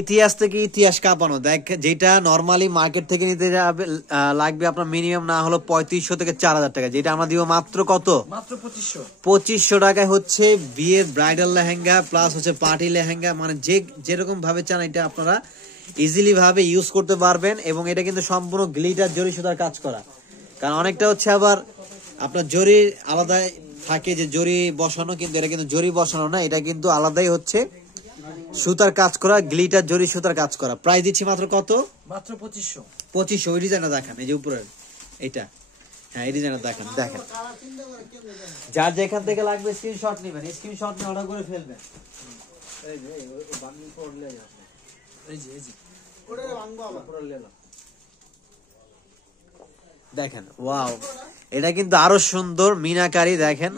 ইতিহাস থেকে ইতিহাস কাঁপানো। দেখ, যেটা নরমালি মার্কেট থেকে নিতে যাবে লাগবে আপনার মিনিমাম না হলো 3500 থেকে 4000 টাকা, যেটা আমরা দিব মাত্র কত? মাত্র 2500 টাকায় হচ্ছে বিয়ের ব্রাইডাল লেহেঙ্গা প্লাস হচ্ছে পার্টি লেহেঙ্গা, মানে যেরকম ভাবে চান এটা আপনারা ইজিলি ভাবে ইউজ করতে পারবেন। এবং এটা কিন্তু সম্পূর্ণ গ্লিটার জরি সুতার কাজ করা, কারণ অনেকটা হচ্ছে আবার আপনার জরি আলাদা থাকে যে জরি বসানো, কিন্তু এটা কিন্তু জরি বসানো না, এটা কিন্তু আলাদাই হচ্ছে সুতার কাজ করা, গ্লিটার জরি সুতার কাজ করা। প্রাইস দিচ্ছি মাত্র কত? মাত্র 2500। 2500। ওই ডিজাইনটা দেখেন, এই যে উপরের এটা, হ্যাঁ এই ডিজাইনটা দেখেন। দেখেন, যার যেখান থেকে লাগবে স্ক্রিনশট নেবেন, স্ক্রিনশট নিয়ে অর্ডার করে ফেলবেন। এই যে ওই বান্ডিল করলে আসে, এই যে ওরে ভাঙবো আবার করলে না। দেখেন, ওয়াও, এটা কিন্তু আরো সুন্দর মিনাকারি। দেখেন,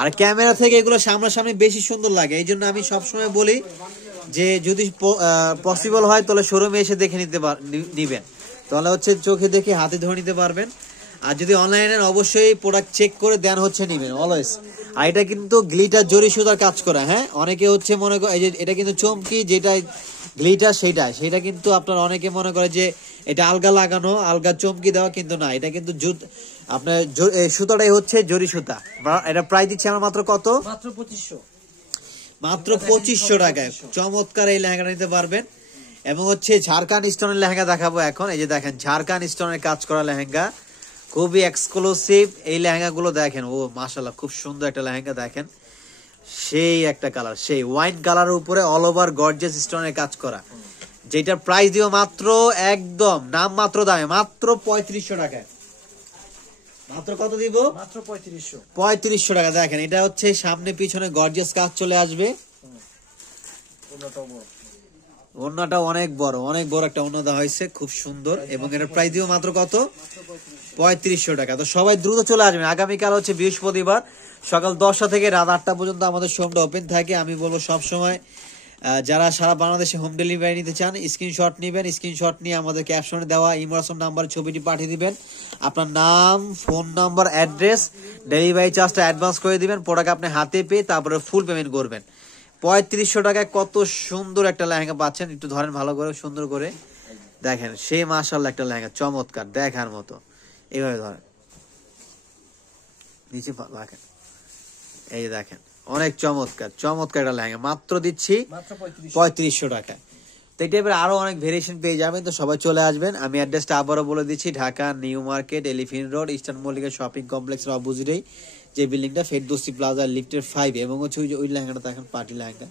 আর ক্যামেরা থেকে এগুলো সামনাসামনি বেশি সুন্দর লাগে। এই জন্য আমি সবসময় বলি যে যদি পসিবল হয় তাহলে শোরুমে এসে দেখে নিবেন, তাহলে হচ্ছে চোখে দেখে হাতে ধরে নিতে পারবেন। আর যদি অনলাইনে অবশ্যই প্রোডাক্ট চেক করে দেন হচ্ছে নিবেন অলওয়েজ। আর এটা কিন্তু গ্লিটার জরি সুতার কাজ করা। হ্যাঁ, অনেকে হচ্ছে মনে করে এটা কিন্তু চমকি, যেটা গ্লিটার সেটা কিন্তু আপনার অনেকে মনে করে যে এটা আলগা লাগানো, আলগা চমকি দেওয়া, কিন্তু না, এটা কিন্তু আপনার সুতাটাই হচ্ছে জরি সুতা। এটা প্রাইস দিচ্ছি আমরা মাত্র কত? মাত্র 2500। মাত্র 2500 টাকায় চমৎকার এই লেহেঙ্গা নিতে পারবেন। এবং হচ্ছে ঝাড়খান্ড স্টোনের লেহেঙ্গা দেখাবো এখন। এই যে দেখেন, ঝাড়খান্ড স্টোনের কাজ করা লেহেঙ্গা, খুবই এক্সক্লুসিভ এই লেহেঙ্গা গুলো। দেখেন, ও মাশাআল্লাহ, খুব সুন্দর একটা লেহেঙ্গা। দেখেন, সেই একটা কালার, সেই ওয়াইন কালারের উপরে অল ওভার গর্জিয়াস স্টোনের কাজ করা, যেটার প্রাইস দিও মাত্র একদম নাম মাত্র দামে, মাত্র 3500 টাকায়। মাত্র কত দিব? মাত্র 3500। 3500 টাকা। দেখেন, এটা হচ্ছে সামনে পিছনে গর্জিয়াস কাজ চলে আসবে। ওড়নাটা অনেক বড় একটা ওড়না দেওয়া হয়েছে, খুব সুন্দর। এবং এটার প্রাইস দিও মাত্র কত? 3500 টাকা। তো সবাই দ্রুত চলে আসবেন। আগামীকাল হচ্ছে বৃহস্পতিবার, সকাল 10টা থেকে রাত 8টা পর্যন্ত আমাদের শোরুমটা ওপেন থাকে। আমি বলবো সবসময় যারা সারা বাংলাদেশে হোম ডেলিভারি নিতে চান স্ক্রিনশট নেবেন, স্ক্রিনশট নিয়ে আমাদের ক্যাপশনে দেওয়া ইমোশন নাম্বারে ছবিটি পাঠিয়ে দিবেন। আপনার নাম, ফোন নাম্বার, অ্যাড্রেস, ডেলিভারি চার্জটা অ্যাডভান্স করে দিবেন। প্রোডাক্ট আপনি হাতে পেয়ে তারপরে ফুল পেমেন্ট করবেন। 3500 টাকায় কত সুন্দর একটা লেহেঙ্গা পাচ্ছেন। একটু ধরেন ভালো করে, সুন্দর করে দেখেন, সেই মাশাআল্লাহ একটা লেহেঙ্গা, চমৎকার দেখার মতো। এইভাবে ধরেন, নিচে রাখেন, এই যে দেখেন, অনেক চমৎকার একটা লেহেঙ্গা মাত্র দিচ্ছি 3500 টাকায়। তো এই টাইপের আরো অনেক ভেরিয়েশন পেয়ে যাবেন। তো সবাই চলে আসবেন। আমি অ্যাড্রেসটা আবারও বলে দিচ্ছি, Dhaka new market, elephant road, eastern Mallika shopping কমপ্লেক্সের অপোজিটেই যে বিল্ডিংটা, ফেরদৌসি প্লাজা লিফটের 5। এবং হচ্ছে ওই লেহেঙ্গাটা দেখেন, পার্টি লেহেঙ্গা।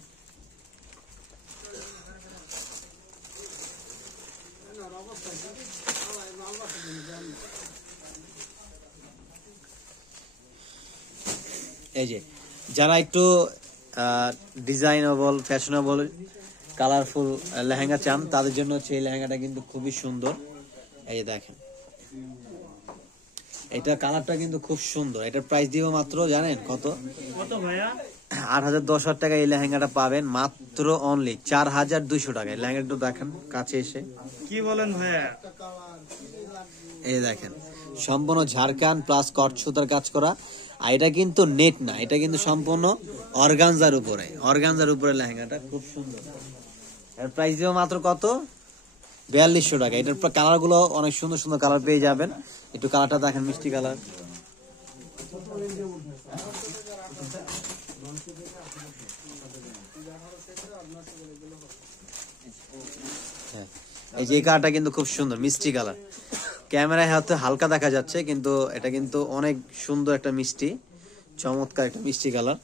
এই যে যারা একটু ডিজাইনেবল, ফ্যাশনেবল, কালারফুল লেহেঙ্গা চান, তাদের জন্য হচ্ছে এই লেহেঙ্গাটা কিন্তু খুবই সুন্দর। এই যে দেখেন, এটা কালারটা কিন্তু খুব সুন্দর। এটার প্রাইস দিব মাত্র, জানেন কত? ভাইয়া? 8,000-10,000 টাকা এই লেহেঙ্গাটা পাবেন মাত্র অনলি 4200 টাকায়। লেহেঙ্গাটা একটু দেখেন কাছে এসে, কি বলেন ভাইয়া? এই দেখেন, সম্পূর্ণ ঝাড়খান্ড প্লাস কট সুতার কাজ করা। আর এটা কিন্তু নেট না, এটা কিন্তু সম্পূর্ণ অর্গানজার উপরে লেহেঙ্গাটা, খুব সুন্দর। এর প্রাইস দিব মাত্র কত? 4200 টাকা। এটার কালার গুলো অনেক সুন্দর কালার পেয়ে যাবেন। একটু কালারটা দেখেন, মিষ্টি কালার। এই যে কালারটা কিন্তু খুব সুন্দর, মিষ্টি কালার। ক্যামেরায় হয়তো হালকা দেখা যাচ্ছে, কিন্তু এটা কিন্তু অনেক সুন্দর একটা মিষ্টি, চমৎকার একটা মিষ্টি কালার।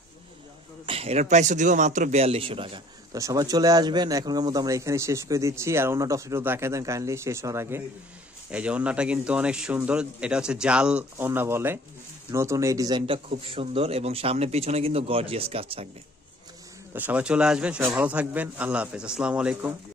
এটার প্রাইসও দিব মাত্র 4200 টাকা। তো সবাই চলে আসবেন। এখনকার মতো আমরা এখানে শেষ করে দিচ্ছি। আর অন্যটা দেখাই দেন কাইন্ডলি শেষ হওয়ার আগে। এই যে ওন্নাটা কিন্তু অনেক সুন্দর, এটা হচ্ছে জাল ওন্না বলে, নতুন এই ডিজাইনটা খুব সুন্দর। এবং সামনে পিছনে কিন্তু গর্জিয়াস কাজ থাকবে। তো সবাই চলে আসবেন, সবাই ভালো থাকবেন। আল্লাহ হাফেজ, আসসালামু আলাইকুম।